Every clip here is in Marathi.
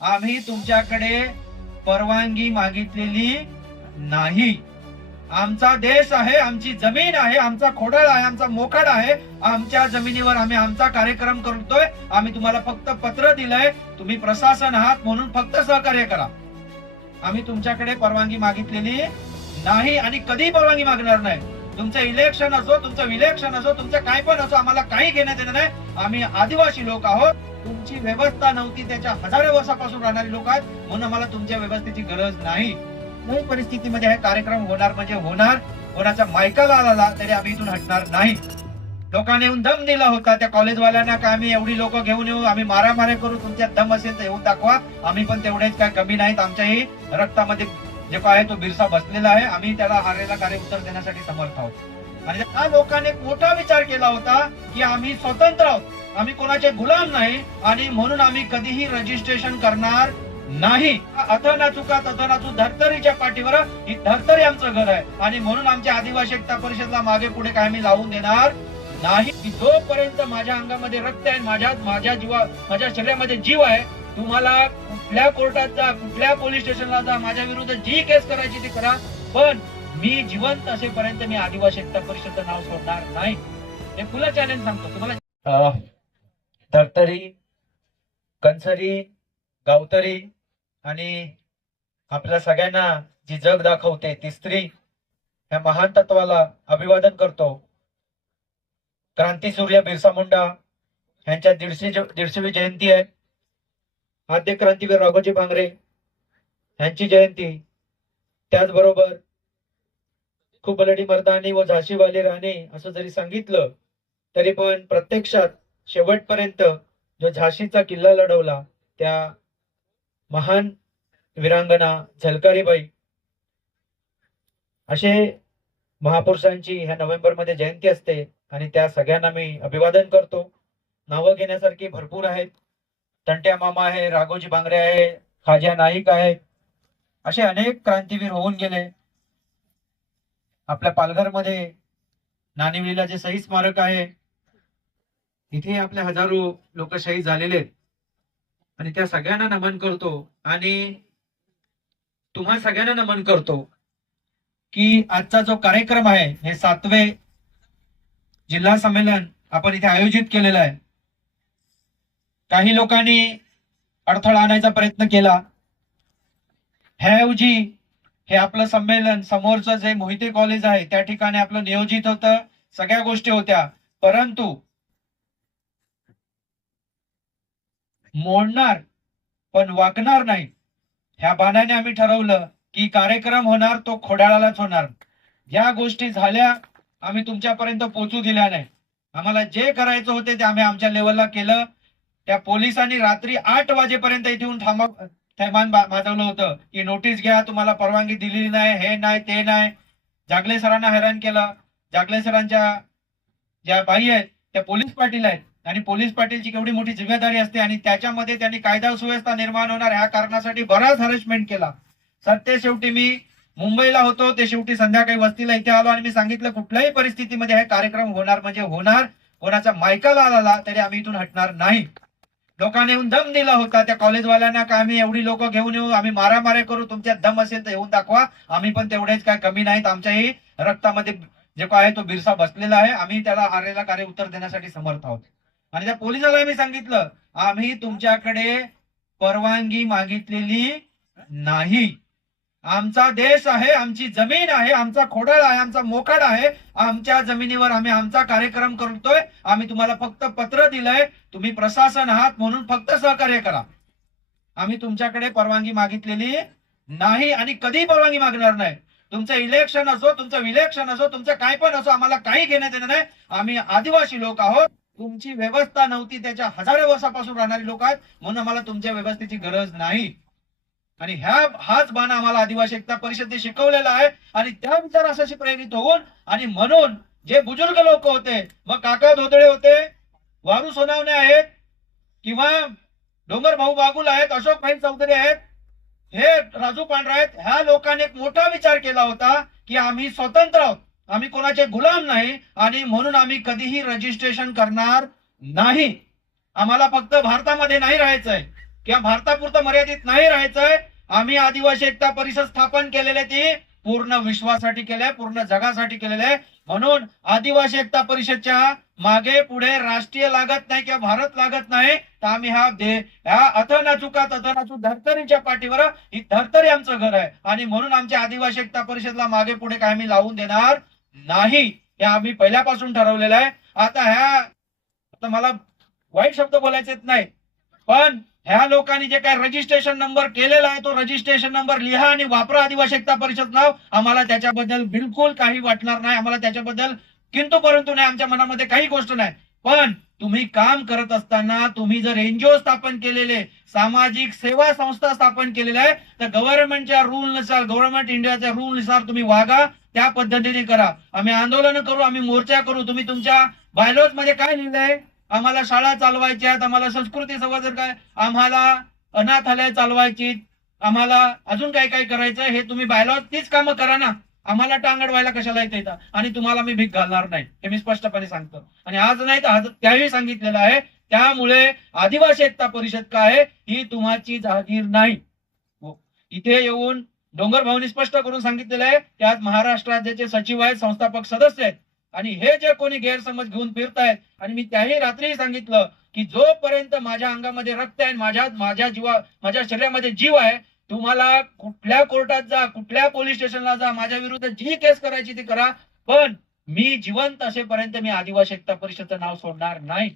आम्ही तुमच्याकडे परवानगी मागितलेली नाही। आमचा देश आहे, आमची जमीन आहे, आमचा खोडाळ आहे, आमचा मोकाट आहे। आमच्या जमिनीवर आम्ही आमचा कार्यक्रम करतोय। आम्ही तुम्हाला फक्त पत्र दिलंय, तुम्ही प्रशासन आहात म्हणून फक्त सहकार्य करा। आम्ही तुमच्याकडे परवानगी मागितलेली नाही आणि कधी परवानगी मागणार नाही। तुमचं इलेक्शन असो, तुमचं विलेक्शन असो, तुमचं काय पण असो, आम्हाला काही घेणं देणं नाही। आम्ही आदिवासी लोक आहोत। तुमची व्यवस्था नव्हती, त्याच्या हजारो वर्षापासून राहणारी लोक आहेत, म्हणून आम्हाला तुमच्या व्यवस्थेची गरज नाही। काही परिस्थितीमध्ये हे कार्यक्रम होणार म्हणजे होणार। कोणाचा मायकाला आला तरी आम्ही इथून हटणार नाही। लोकांनी येऊन दम दिला होता त्या कॉलेजवाल्यांना का आम्ही एवढी लोक घेऊन येऊ, आम्ही मारामारी करू, तुमच्यात दम असेल तर येऊन दाखवा। आम्ही पण तेवढेच काय कमी नाहीत। आमच्याही रक्तामध्ये जे काय आहे तो बिरसा बसलेला आहे। आम्ही त्याला हारेला कार्य उत्तर देण्यासाठी समर्थ आहोत। आणि त्या लोकांनी मोठा विचार केला होता की आम्ही स्वतंत्र आहोत, आम्ही कोणाचे गुलाम नाही आणि म्हणून आम्ही कधीही रजिस्ट्रेशन करणार नाही। अथना चुका तथना चुक, धर्तरीच्या पाठीवर ही धर्तरी आमचं घर आहे आणि म्हणून आमच्या आदिवासी एकता परिषदला मागे पुढे काय आम्ही लावून देणार नाही। जोपर्यंत माझ्या अंगामध्ये रक्त आहे, माझ्या शरीरामध्ये जीव आहे, तुम्हाला कुठल्या कोर्टात जा, कुठल्या पोलीस स्टेशनला जा, माझ्या विरुद्ध जी केस करायची ती करा, पण मी जिवंत असेपर्यंत मी आदिवासी एकता परिषदचं नाव सोडणार नाही। हे खुलं चॅलेंज सांगतो तुम्हाला। धर्तरी, कंसरी, गावतरी आणि आपल्या सगळ्यांना जी जग दाखवते ती स्त्री, या महान तत्वाला अभिवादन करतो। क्रांतीसूर्य बिरसा मुंडा यांच्या 150वी जयंती आहे। आद्य क्रांतीवीर राघोजी भांगरे यांची जयंती, त्याचबरोबर खूबलडी मर्दानी व झाशीवाली राणी असं जरी सांगितलं तरी पण प्रत्यक्षात शेवटपर्यंत जो झाशीचा किल्ला लढवला त्या महान वीरांगना झलकारीबाई, असे महापुरुषांची ह्या नोव्हेंबरमध्ये जयंती असते आणि त्या सगळ्यांना मी अभिवादन करतो। नावं घेण्यासारखी भरपूर आहेत। तंट्या मामा आहे, राघोजी भांगरे आहे, खाज्या नाईक आहे, असे अनेक क्रांतीवीर होऊन गेले। आपल्या पालघरमध्ये नानिवलीला जे शहीद स्मारक आहे, इथे आपले हजारो लोक शहीद झालेले आहेत आणि त्या सगळ्यांना नमन करतो। आणि तुम्हा सगळ्यांना नमन करतो की आजचा जो कार्यक्रम आहे, हे 7वे जिल्हा संमेलन आपण इथे आयोजित केलेलं आहे। काही लोकांनी अडथळा आणायचा प्रयत्न केला, ह्याऐवजी हे आपलं संमेलन समोरचं जे मोहिते कॉलेज आहे त्या ठिकाणी आपलं नियोजित होतं, सगळ्या गोष्टी होत्या, परंतु मोडणार पण वाकणार नाही ह्या बाणाने आम्ही ठरवलं की कार्यक्रम होणार तो खोडाळालाच होणार। या गोष्टी झाल्या, आम्ही तुमच्यापर्यंत पोहोचू दिल्या नाही। आम्हाला जे करायचं होते ते आम्ही आमच्या लेवलला केलं। त्या पोलिसांनी रात्री 8 वाजेपर्यंत इथे येऊन थैमान वाजवलं होतं की नोटीस घ्या, तुम्हाला परवानगी दिलेली नाही, हे नाही ते नाही। जागले सरांना हैराण केलं। जागले सरांच्या ज्या बाई आहेत त्या पोलीस पाटील आहेत आणि पोलीस पाटीलची केवढी मोठी जिम्मेदारी असते आणि त्याच्यामध्ये त्यांनी कायदा सुव्यवस्था निर्माण होणार ह्या कारणासाठी बराच हॅरेसमेंट केला। सत्य शेवटी मी मुंबईला होतो, ते शेवटी संध्याकाळी वस्तीला इथे आलो आणि मी सांगितलं कुठल्याही परिस्थितीमध्ये हे कार्यक्रम होणार म्हणजे होणार। कोणाचा मायकाला आला तरी आम्ही इथून हटणार नाही। लोकांनी येऊन दम दिला होता त्या कॉलेजवाल्यांना का आम्ही एवढी लोक घेऊन येऊ, आम्ही मारामारी करू, तुमच्यात दम असेल तर येऊन दाखवा। आम्ही पण तेवढेच काय कमी नाहीत। आमच्याही रक्तामध्ये जे काय आहे तो बिरसा बसलेला आहे। आम्ही त्याला हारेला कार्य उत्तर देण्यासाठी समर्थ आहोत। आणि त्या पोलिसाला मी सांगितलं, आम्ही तुमच्याकडे परवानगी मागितलेली नाही। आमचा देश आहे, आमची जमीन आहे, आमचा खोडाळ आहे, आमचा मोकाट आहे। आमच्या जमिनीवर आम्ही आमचा कार्यक्रम करतोय। आम्ही तुम्हाला फक्त पत्र दिलंय, तुम्ही प्रशासन आहात म्हणून फक्त सहकार्य करा। आम्ही तुमच्याकडे परवानगी मागितलेली नाही आणि कधी परवानगी मागणार नाही। तुमचं इलेक्शन असो, तुमचं विलेक्शन असो, तुमचं काय पण असो, आम्हाला काही घेणं देणं नाही। आम्ही आदिवासी लोक आहोत। तुमची व्यवस्था नव्हती, त्याच्या हजारो वर्षापासून राहणारी लोक आहेत, म्हणून आम्हाला तुमच्या व्यवस्थेची गरज नाही। आणि हाच बाण आम्हाला आदिवासी एकता परिषदेने शिकवलेला आहे आणि त्या विचाराशी प्रेरित होऊन आणि म्हणून जे बुजुर्ग लोक होते, मग काका धोदळे होते, वारू सोनावणे आहेत किंवा डोंगर भाऊ बागुल आहेत, अशोक भाई चौधरी आहेत, हे राजू पांढरा आहेत, ह्या लोकांनी एक मोठा विचार केला होता की आम्ही स्वतंत्र आहोत, आम्ही कोणाचे गुलाम नाही आणि म्हणून आम्ही कधीही रजिस्ट्रेशन करणार नाही। आम्हाला फक्त भारतामध्ये नाही राहायचंय, किंवा भारतापुरतं मर्यादित नाही राहायचंय. आम्ही आदिवासी एकता परिषद स्थापन केलेले ती पूर्ण विश्वासाठी केले, पूर्ण जगासाठी केलेले. म्हणून आदिवासी एकता परिषदच्या मागे पुढे राष्ट्रीय लागत नाही किंवा भारत लागत नाही. तर आम्ही ह्या अथनाचू धर्तरीच्या पाठीवर ही धर्तरी आमचं घर आहे. आणि म्हणून आमच्या आदिवासी एकता परिषदला मागे पुढे काय आम्ही लावून देणार नाही, हे आम्ही पहिल्यापासून ठरवलेलं आहे. आता मला वाईट शब्द बोलायचे नाही, पण ह्या लोकांनी जे काय रजिस्ट्रेशन नंबर केलेला आहे तो रजिस्ट्रेशन नंबर लिहा आणि वापरा आदिवासी एकता परिषद नाव. आम्हाला त्याच्याबद्दल बिलकुल काही वाटणार नाही, आम्हाला त्याच्याबद्दल किंतु परंतु नाही, आमच्या मनामध्ये काही गोष्ट नाही. पण तुम्ही काम करत असताना तुम्ही जर एनजीओ स्थापन केलेले, सामाजिक सेवा संस्था स्थापन केलेल्या आहे, तर गव्हर्नमेंटच्या रूल नुसार, गव्हर्नमेंट इंडियाच्या रूल नुसार तुम्ही वागा, त्या पद्धतीने करा. आम्ही आंदोलन करू, आम्ही मोर्चा करू. तुम्ही तुमच्या बायलॉज मध्ये काय लिहिलंय? आम्हाला शाळा चालवायच्या आहेत, आम्हाला संस्कृती संवर्धन काय, आम्हाला अनाथालय चालवायची, आम्हाला अजून काय काय करायचं, हे तुम्ही बायलॉज तीच कामं करा ना. आम्हाला टांगड व्हायला कशाला येतं? आणि तुम्हाला मी भीक घालणार नाही, हे मी स्पष्टपणे सांगतो. आणि आज नाही तर त्याही सांगितलेलं आहे. त्यामुळे आदिवासी एकता परिषद काय आहे ही तुम्हाची जहागीर नाही. इथे येऊन डोंगर भाऊनी स्पष्ट करून सांगितलेलं आहे की आज महाराष्ट्र राज्याचे सचिव आहेत, संस्थापक सदस्य आहेत. आणि हे जे कोणी गैरसमज घेऊन फिरतायत, आणि मी त्याही रात्रीही सांगितलं की जोपर्यंत माझ्या अंगामध्ये रक्त आहे, माझ्या शरीरामध्ये जीव आहे, तुम्हाला कुठल्या कोर्टात जा, कुठल्या पोलीस स्टेशनला जा, माझ्या विरुद्ध जी केस करायची ती करा, पण मी जिवंत असेपर्यंत मी आदिवासी एकता परिषदचं नाव सोडणार नाही.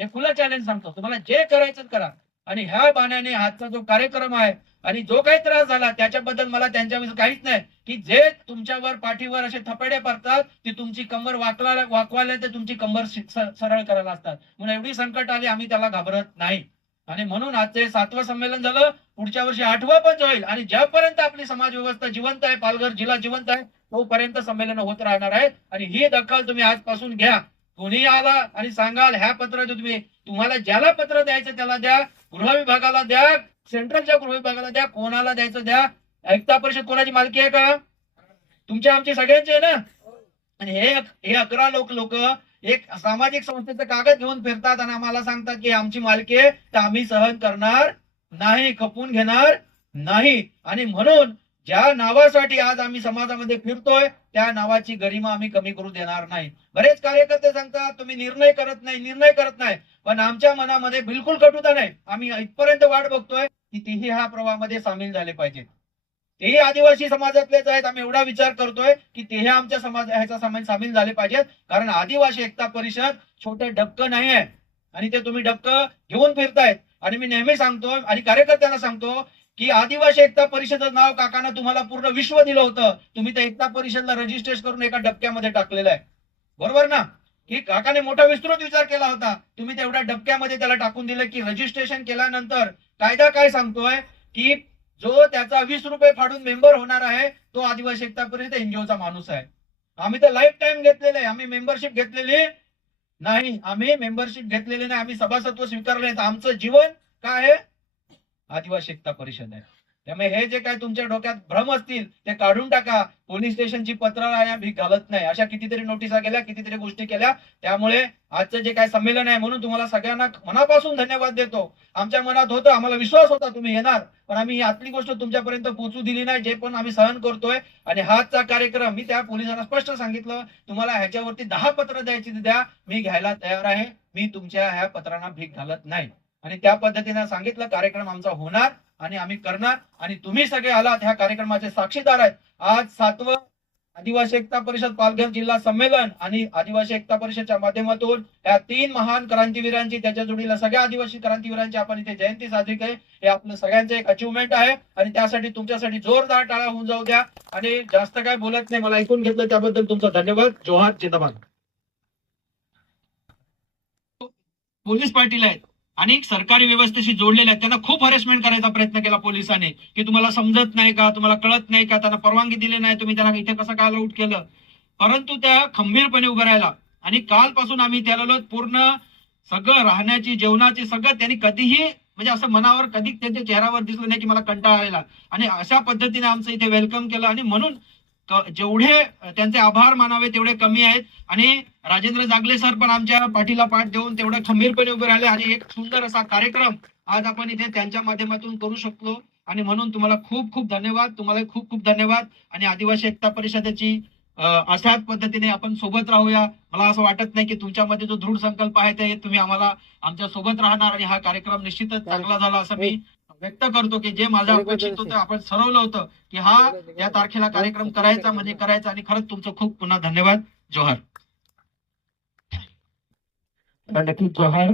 हे खुलं चॅलेंज सांगतो, तुम्हाला जे करायचं करा. आणि ह्या बाण्याने आजचा जो कार्यक्रम आहे आणि जो काही त्रास झाला त्याच्याबद्दल मला त्यांच्याविषयी काहीच नाही, की जे तुमच्यावर पाठीवर असे थपेडे पडतात ती तुमची कंबर वाकवायला ते तुमची कंबर सरळ करायला असतात. म्हणून एवढी संकट आली, आम्ही त्याला घाबरत नाही. आणि म्हणून आजचे 7वं संमेलन झालं, पुढच्या वर्षी 8वं पण होईल. आणि ज्यापर्यंत आपली समाज व्यवस्था जिवंत आहे, पालघर जिल्हा जिवंत आहे, तोपर्यंत संमेलन होत राहणार आहे. आणि ही दखल तुम्ही आजपासून घ्या. कोणी आला आणि सांगाल ह्या पत्र तुम्हाला ज्याला पत्र द्यायचं त्याला द्या, गृह विभागाला द्या, सेंट्रलच्या गृह विभागाला द्या, कोणाला द्यायचं द्या. एकता परिषद कोणाची मालकी आहे का? तुमच्या आमची सगळ्यांची आहे ना. आणि हे 11 लोक एक सामाजिक संस्थेचं कागद घेऊन फिरतात आणि आम्हाला सांगतात की आमची मालकी आहे, तर आम्ही सहन करणार नाही, खपून घेणार नाही. आणि म्हणून ज्या नावासाठी आज आम्ही समाजामध्ये फिरतोय त्या नावाची गरिमा आम्ही कमी करू देणार नाही. बरेच कार्यकर्ते सांगतात तुम्ही निर्णय करत नाही, पण आमच्या मनामध्ये बिलकुल कटुता नाही. आम्ही इथपर्यंत वाट बघतोय की तेही ह्या प्रवाहामध्ये सामील झाले पाहिजे. तेही आदिवासी समाजातलेच आहेत. आम्ही एवढा विचार करतोय की तेही आमच्या ह्याचा सामील झाले पाहिजेत. कारण आदिवासी एकता परिषद छोटे डबक नाही आहे आणि ते तुम्ही डबक घेऊन फिरतायत. आणि मी नेहमी सांगतो आणि कार्यकर्त्यांना सांगतो की आदिवासी एकता परिषदेचं नाव काकानं तुम्हाला पूर्ण विश्व दिलं होतं, तुम्ही त्या एकता परिषदला रजिस्ट्रेशन करून एका डबक्यामध्ये टाकलेलं आहे. बरोबर ना? की काकाने मोठा विस्तृत विचार केला होता, तुम्ही तेवढ्या डबक्यामध्ये त्याला टाकून दिलं. की रजिस्ट्रेशन केल्यानंतर कायदा काय सांगतोय की जो त्याचा 20 रुपये फाडून मेंबर होणार आहे तो आदिवासी एकता परिषद एनजीओचा माणूस आहे. आम्ही तर लाईफ टाइम घेतलेलं आहे, आम्ही मेंबरशिप घेतलेली नाही, आम्ही सभासत्व स्वीकारले. आमचं जीवन काय आहे? आदिवासी एकता परिषद आहे. त्यामुळे हे जे काय तुमच्या डोक्यात भ्रम असतील ते काढून टाका. पोलीस स्टेशनची पत्र भीक घालत नाही, अशा कितीतरी नोटिसा गेल्या, कितीतरी गोष्टी केल्या. त्यामुळे आजचं जे काय संमेलन आहे म्हणून तुम्हाला सगळ्यांना मनापासून धन्यवाद देतो. आमच्या मनात होतं, आम्हाला विश्वास होता तुम्ही येणार, पण आम्ही ही आतली गोष्ट तुमच्यापर्यंत पोहोचू दिली नाही, जे पण आम्ही सहन करतोय. आणि हाचा कार्यक्रम मी त्या पोलिसांना स्पष्ट सांगितलं, तुम्हाला ह्याच्यावरती 10 पत्र द्यायची द्या, मी घ्यायला तयार आहे. मी तुमच्या ह्या पत्रांना भीक घालत नाही. आणि त्या पद्धतीने सांगितलं कार्यक्रम आमचा होणार आणि आम्ही करणार. आणि तुम्ही सगळे आलात, ह्या कार्यक्रमाचे साक्षीदार आहेत. आज 7वं आदिवासी एकता परिषद पालघर जिल्हा संमेलन आणि आदिवासी एकता परिषदच्या माध्यमातून या 3 महान क्रांतीवीरांची, त्याच्या जोडीला सगळ्या आदिवासी क्रांतीवीरांची आपण इथे जयंती साजरी केली. हे आपलं सगळ्यांचं एक अचिव्हमेंट आहे. आणि त्यासाठी तुमच्यासाठी जोरदार टाळ्या होऊन जाऊ द्या. आणि जास्त काय बोलत नाही, मला ऐकून घेतलं त्याबद्दल तुमचा धन्यवाद. जोहार, जिंदाबाद. पोलीस पाटील आहेत आणि सरकारी व्यवस्थेशी जोडलेले आहेत, त्यांना खूप हॅरेसमेंट करायचा प्रयत्न केला पोलिसांनी, की तुम्हाला समजत नाही का, तुम्हाला कळत नाही का, त्यांना परवानगी दिली नाही, तुम्ही त्यांना इथे कसं काय अलाउड केलं. परंतु त्या खंबीरपणे उभं राहिला. आणि कालपासून आम्ही त्याला पूर्ण सगळं राहण्याची, जेवणाची सगळं, त्यांनी कधीही म्हणजे असं मनावर कधी त्यांच्या चेहऱ्यावर दिसलं नाही की मला कंटाळा आलेला. आणि अशा पद्धतीने आमचं इथे वेलकम केलं. आणि म्हणून जेवढे त्यांचे आभार मानावे तेवढे कमी आहेत. आणि राजेंद्र जागले सर पण आमच्या पाठीला पाठ देऊन तेवढं खंबीरपणे उभे राहिले आणि एक सुंदर असा कार्यक्रम आज आपण इथे त्यांच्या माध्यमातून करू शकलो. आणि म्हणून तुम्हाला खूप खूप धन्यवाद. तुम्हाला खूप खूप धन्यवाद. आणि आदिवासी एकता परिषदेची अशाच पद्धतीने आपण सोबत राहूया. मला असं वाटत नाही की तुमच्यामध्ये जो दृढ संकल्प आहे ते तुम्ही आम्हाला आमच्या सोबत राहणार आणि हा कार्यक्रम निश्चितच चांगला झाला असं मी व्यक्त करतो. की जे माझं अपेक्षित होतं आपण ठरवलं होतं की हा या तारखेला कार्यक्रम करायचा म्हणजे करायचा. आणि खरंच तुमचं खूप पुन्हा धन्यवाद. जोहार. नक्की जोहार.